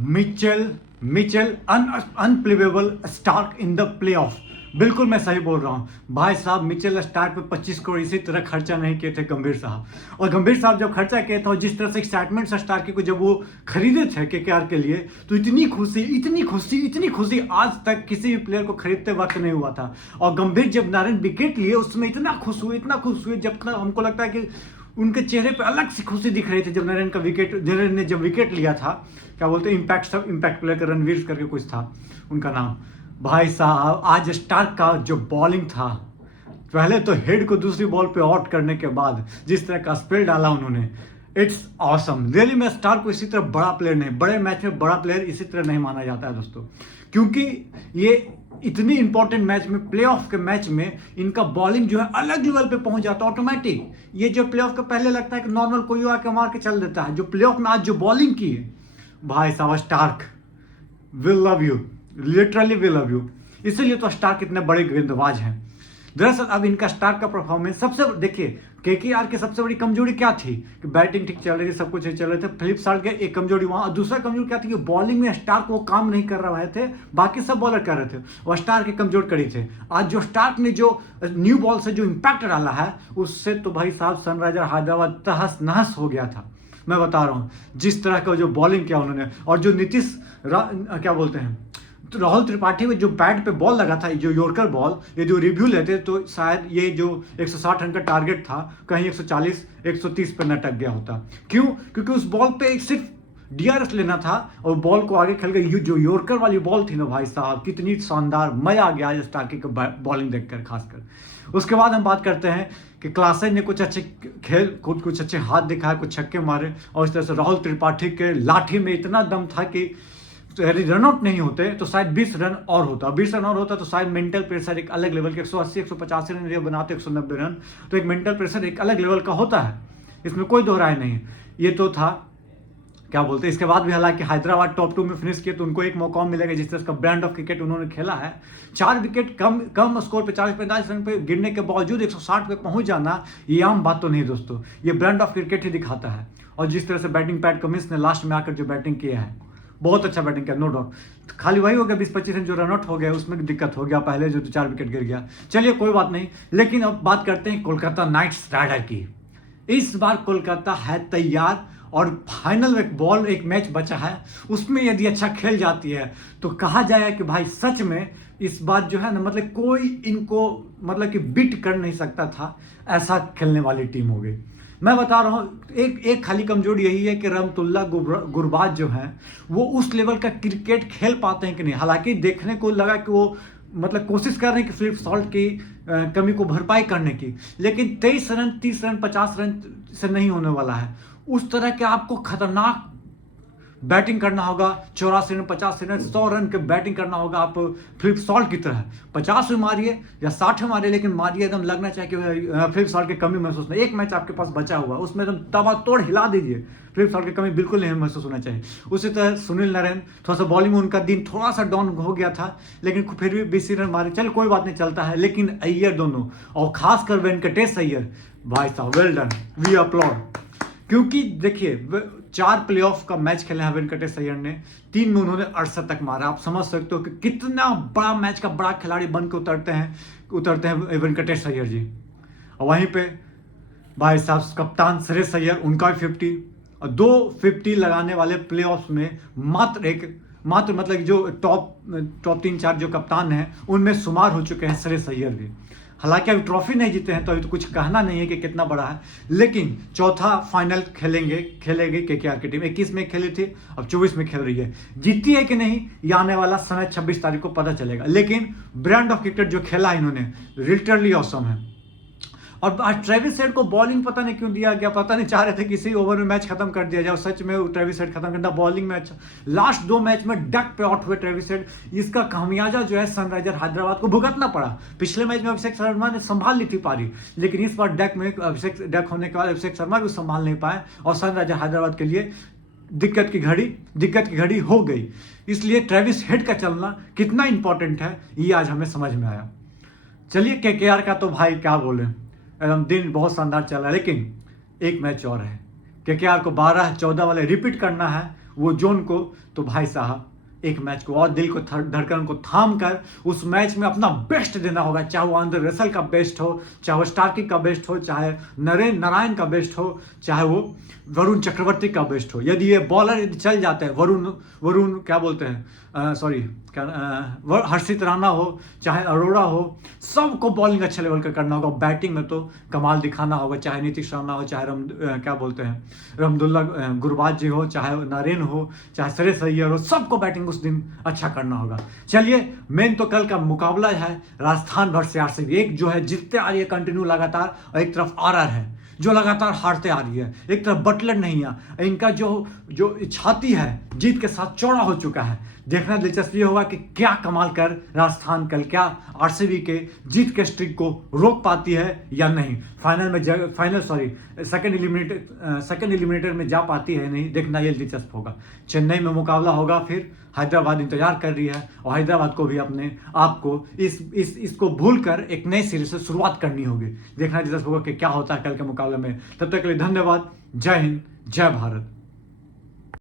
Mitchell Mitchell unplayable Starc in the playoff. बिल्कुल मैं सही बोल रहा हूँ भाई साहब। मिचेल स्टार्क पे 25 करोड़ इसी तरह खर्चा नहीं किए थे गंभीर साहब। और गंभीर साहब जब खर्चा किए थे और जिस तरह से एक्साइटमेंट से स्टार्क को जब वो खरीदे थे केकेआर के लिए, तो इतनी खुशी इतनी खुशी इतनी खुशी आज तक किसी भी प्लेयर को खरीदते वक्त नहीं हुआ था। और गंभीर जब नारायण विकेट लिए उसमें इतना खुश हुए जब तक हमको लगता है कि उनके चेहरे पे अलग सी खुशी दिख रही थी जब नरेन ने जब विकेट लिया था। क्या बोलते हैं, इम्पैक्ट प्लेयर का रणवीर करके कुछ था उनका नाम। भाई साहब आज स्टार्क का जो बॉलिंग था, पहले तो हेड को दूसरी बॉल पे आउट करने के बाद जिस तरह का स्पेल डाला उन्होंने, इट्स ऑसम रियली। मैं स्टार्क को इसी तरह बड़ा प्लेयर नहीं, बड़े मैच में बड़ा प्लेयर इसी तरह नहीं माना जाता है दोस्तों, क्योंकि ये इतनी इंपॉर्टेंट मैच में, प्लेऑफ के मैच में इनका बॉलिंग जो है अलग लेवल पे पहुंच जाता है ऑटोमेटिक। ये जो प्लेऑफ का पहले लगता है कि नॉर्मल कोई आके मार के चल देता है, जो प्लेऑफ में आज जो बॉलिंग की है भाई साहब, Stark will love you, literally will love you. इसीलिए तो स्टार्क इतने बड़े गेंदबाज हैं। दरअसल अब इनका स्टार्क का परफॉर्मेंस सबसे, देखिए केकेआर की सबसे बड़ी कमजोरी क्या थी कि बैटिंग ठीक चल रही थी, सब कुछ चल रहे थे। फिलिप साल्ट के एक कमजोरी वहां, और दूसरा कमजोरी क्या थी कि बॉलिंग में स्टार्क वो काम नहीं कर रहे थे, बाकी सब बॉलर कर रहे थे, और स्टार्क की कमजोर कड़ी थे। आज जो स्टार्क ने जो न्यू बॉल से जो इम्पैक्ट डाला है, उससे तो भाई साहब सनराइजर हैदराबाद तहस नहस हो गया था। मैं बता रहा हूँ जिस तरह का जो बॉलिंग किया उन्होंने, और जो क्या बोलते हैं, तो राहुल त्रिपाठी में जो बैट पे बॉल लगा था, जो यॉर्कर बॉल, ये जो रिव्यू लेते तो शायद ये जो 160 रन का टारगेट था कहीं 140 130 पे न अटक गया होता। क्यों? क्योंकि उस बॉल पे सिर्फ डीआरएस लेना था और बॉल को आगे खेल गए। जो यॉर्कर वाली बॉल थी ना भाई साहब, कितनी शानदार, मजा आ गया आज स्टार्की की बॉलिंग देखकर खासकर। उसके बाद हम बात करते हैं कि क्लासेन ने कुछ अच्छे कुछ अच्छे हाथ दिखाए, कुछ छक्के मारे, और इस तरह से राहुल त्रिपाठी के लाठी में इतना दम था कि यदि रनआउट नहीं होते तो शायद 20 रन और होता, 20 रन और होता तो शायद मेंटल प्रेशर एक अलग लेवल के 180 185 रन ये बनाते 190 रन, तो एक मेंटल प्रेशर एक अलग लेवल का होता है, इसमें कोई दो राय नहीं है। ये तो था, क्या बोलते हैं, इसके बाद भी हालांकि हैदराबाद टॉप 2 में फिनिश किए तो उनको एक मौका मिलेगा जिस तरह का ब्रांड ऑफ क्रिकेट उन्होंने खेला है। 4 विकेट कम स्कोर पे 40-45 रन पे गिरने के बावजूद 160 पे पहुंच जाना, ये आम बात तो नहीं दोस्तों, ये ब्रांड ऑफ क्रिकेट ही दिखाता है। और जिस तरह से बैटिंग पैट कमिंस ने लास्ट में आकर जो बैटिंग किया है, बहुत अच्छा बैटिंग किया, नो डाउट। खाली वही हो गया 20-25 रन जो रनआउट हो गया, उसमें दिक्कत हो गया, पहले जो 4 विकेट गिर गया, चलिए कोई बात नहीं। लेकिन अब बात करते हैं कोलकाता नाइट्स राइडर की। इस बार कोलकाता है तैयार, और फाइनल एक मैच बचा है, उसमें यदि अच्छा खेल जाती है तो कहा जाएगा कि भाई सच में इस बार जो है ना, मतलब कोई इनको मतलब कि बीट कर नहीं सकता था, ऐसा खेलने वाली टीम हो गई। मैं बता रहा हूँ एक खाली कमजोरी यही है कि रहमतुल्लाह गुरबाज जो हैं वो उस लेवल का क्रिकेट खेल पाते हैं कि नहीं। हालांकि देखने को लगा कि वो मतलब कोशिश कर रहे हैं कि फिलिप सॉल्ट की कमी को भरपाई करने की, लेकिन 23 रन 30 रन 50 रन से नहीं होने वाला है। उस तरह के आपको खतरनाक बैटिंग करना होगा, 84 रन 85 रन 100 रन के बैटिंग करना होगा आप फिलिप सॉल्ट की तरह। 50 में मारिए या 60 में मारिए, लेकिन मारिए एकदम लगना चाहिए कि फिलिप सॉल्ट की कमी महसूस नहीं। एक मैच आपके पास बचा हुआ, उसमें एकदम तबातोड़ हिला दीजिए, फिलिप सॉल्ट की कमी बिल्कुल नहीं महसूस होना चाहिए। उसी तरह सुनील नारायण, थोड़ा सा बॉलिंग में उनका दिन थोड़ा सा डाउन हो गया था, लेकिन फिर भी 20 रन मारे, चलो कोई बात नहीं, चलता है। लेकिन अय्यर दोनों, और खासकर वेंकटेश अय्यर, भाई साहब वेल डन, वी अपलॉड। क्योंकि देखिए 4 प्लेऑफ का मैच खेले हैं वेंकटेश अय्यर ने, 3 में उन्होंने 68 तक मारा। आप समझ सकते हो कि कितना बड़ा मैच का बड़ा खिलाड़ी बन के उतरते हैं वेंकटेश अय्यर जी। और वहीं पे भाई साहब कप्तान श्रेयस अय्यर, उनका भी 50, और 2 50 लगाने वाले प्लेऑफ्स में मात्र मतलब जो टॉप 3-4 जो कप्तान हैं उनमें शुमार हो चुके हैं श्रेयस अय्यर भी। हालांकि अभी ट्रॉफी नहीं जीते हैं तो अभी तो कुछ कहना नहीं है कि कितना बड़ा है, लेकिन चौथा फाइनल खेलेगी केकेआर की टीम। 21 में खेली थी, अब 24 में खेल रही है। जीती है कि नहीं ये आने वाला समय 26 तारीख को पता चलेगा, लेकिन ब्रांड ऑफ क्रिकेट जो खेला है इन्होंने लिटरली ऑसम है। और आज ट्रेविस हेड को बॉलिंग पता नहीं क्यों दिया गया, पता नहीं, चाह रहे थे किसी ओवर में मैच खत्म कर दिया जाए, सच में ट्रेविस हेड खत्म करना बॉलिंग में अच्छा। लास्ट 2 मैच में डक पे आउट हुए ट्रेविस हेड, इसका खामियाजा जो है सनराइजर हैदराबाद को भुगतना पड़ा। पिछले मैच में अभिषेक शर्मा ने संभाल ली थी पारी, लेकिन इस बार डक होने के बाद अभिषेक शर्मा भी संभाल नहीं पाए, और सनराइजर हैदराबाद के लिए दिक्कत की घड़ी हो गई। इसलिए ट्रेविस हेड का चलना कितना इंपॉर्टेंट है ये आज हमें समझ में आया। चलिए केकेआर का तो भाई क्या बोले, एकदम दिन बहुत शानदार चल रहा है, लेकिन एक मैच और है। केकेआर को 12-14 वाले रिपीट करना है, वो जोन को, तो भाई साहब एक मैच को और दिल को धड़कन को थाम कर उस मैच में अपना बेस्ट देना होगा। चाहे वो आंद्रे रसल का बेस्ट हो, चाहे वो स्टार्की का बेस्ट हो, चाहे नरेन नारायण का बेस्ट हो, चाहे वो वरुण चक्रवर्ती का बेस्ट हो। यदि ये बॉलर यदि चल जाते हैं, वरुण क्या बोलते हैं, सॉरी हर्षित राणा हो, चाहे अरोड़ा हो, सबको बॉलिंग अच्छे लेवल का करना होगा। बैटिंग में तो कमाल दिखाना होगा, चाहे नीतीश राणा हो, चाहे क्या बोलते हैं रहमदुल्ला गुरबाज जी हो, चाहे नरेन हो, चाहे श्रेयस अय्यर हो, सबको बैटिंग उस दिन अच्छा करना होगा। चलिए, मेन तो कल का मुकाबला है राजस्थान वर्सेस आरसीबी। एक जो है जीतते आ रही है कंटिन्यू लगातार, और एक तरफ आरआर है जो लगातार हारते आ रही है। एक तरफ बटलर नहीं है, इनका जो छाती है जीत के साथ चौड़ा हो चुका है। देखना दिलचस्प ये होगा कि क्या कमाल कर राजस्थान कल क्या आरसीबी के जीत के स्ट्रिक को रोक पाती है या नहीं, सेकंड एलिमिनेटर में जा पाती है नहीं, देखना ये दिलचस्प होगा। चेन्नई में मुकाबला होगा, फिर हैदराबाद इंतजार कर रही है, और हैदराबाद को भी अपने आप को इसको भूल कर एक नई सीरीज से शुरुआत करनी होगी। देखना दिलचस्प होगा कि क्या होता है कल के मुकाबले में। तब तक के लिए धन्यवाद। जय हिंद, जय भारत।